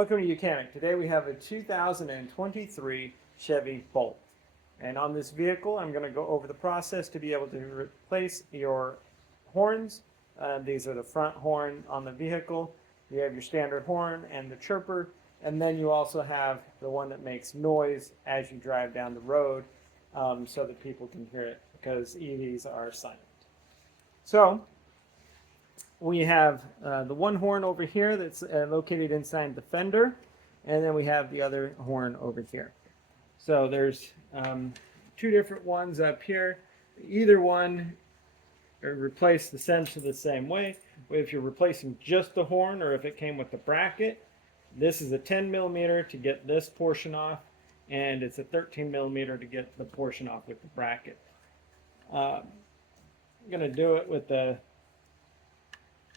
Welcome to Mechanic. Today we have a 2023 Chevy Bolt. And on this vehicle, I'm going to go over the process to be able to replace your horns. These are the front horn on the vehicle. You have your standard horn and the chirper. And then you also have the one that makes noise as you drive down the road so that people can hear it because EVs are silent. So we have the one horn over here that's located inside the fender, and then we have the other horn over here. So there's two different ones up here. Either one are replaced essentially the same way. If you're replacing just the horn or if it came with the bracket, this is a 10 millimeter to get this portion off, and it's a 13 millimeter to get the portion off with the bracket. I'm going to do it with the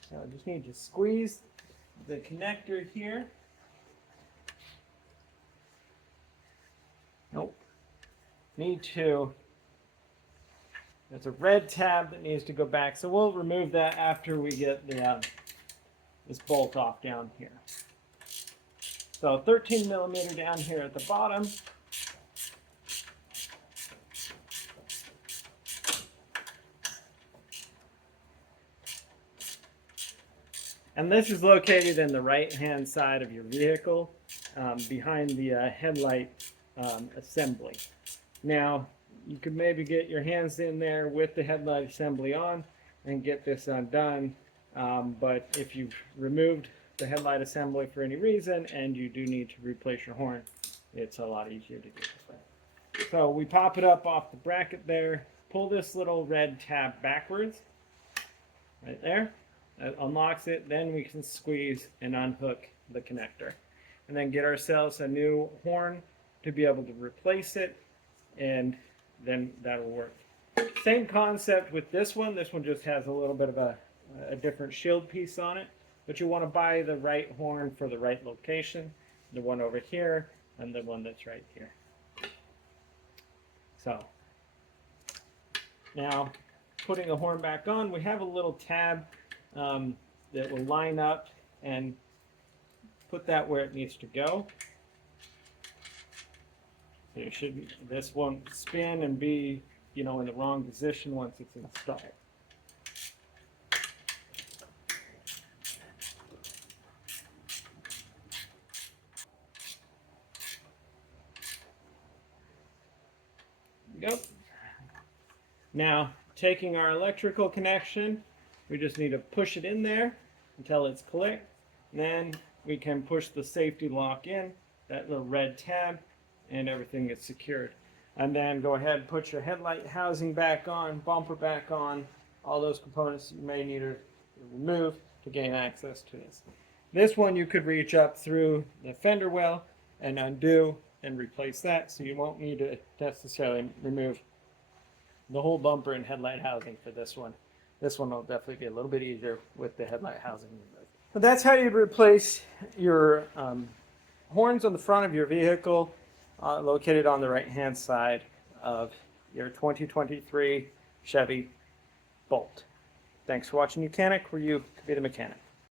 So I just need to squeeze the connector here. Nope. There's a red tab that needs to go back. So we'll remove that after we get the this bolt off down here. So 13 millimeter down here at the bottom. And this is located in the right-hand side of your vehicle, behind the headlight assembly. Now, you could maybe get your hands in there with the headlight assembly on and get this undone, but if you've removed the headlight assembly for any reason and you do need to replace your horn, it's a lot easier to do this way. So we pop it up off the bracket there, pull this little red tab backwards, right there. That unlocks it, then we can squeeze and unhook the connector and then get ourselves a new horn to be able to replace it, and then that'll work. Same concept with this one. This one just has a little bit of a different shield piece on it, but you want to buy the right horn for the right location, the one over here and the one that's right here. So now putting the horn back on, we have a little tab that will line up and put that where it needs to go. This won't spin and be, in the wrong position once it's installed. There we go. Now, taking our electrical connection, we just need to push it in there until it's clicked. Then we can push the safety lock in, that little red tab, and everything gets secured. And then go ahead and put your headlight housing back on, bumper back on, all those components you may need to remove to gain access to this. This one you could reach up through the fender well and undo and replace that, so you won't need to necessarily remove the whole bumper and headlight housing for this one. This one will definitely be a little bit easier with the headlight housing. But that's how you replace your horns on the front of your vehicle, located on the right-hand side of your 2023 Chevy Bolt. Thanks for watching Mechanic, where you could be the mechanic.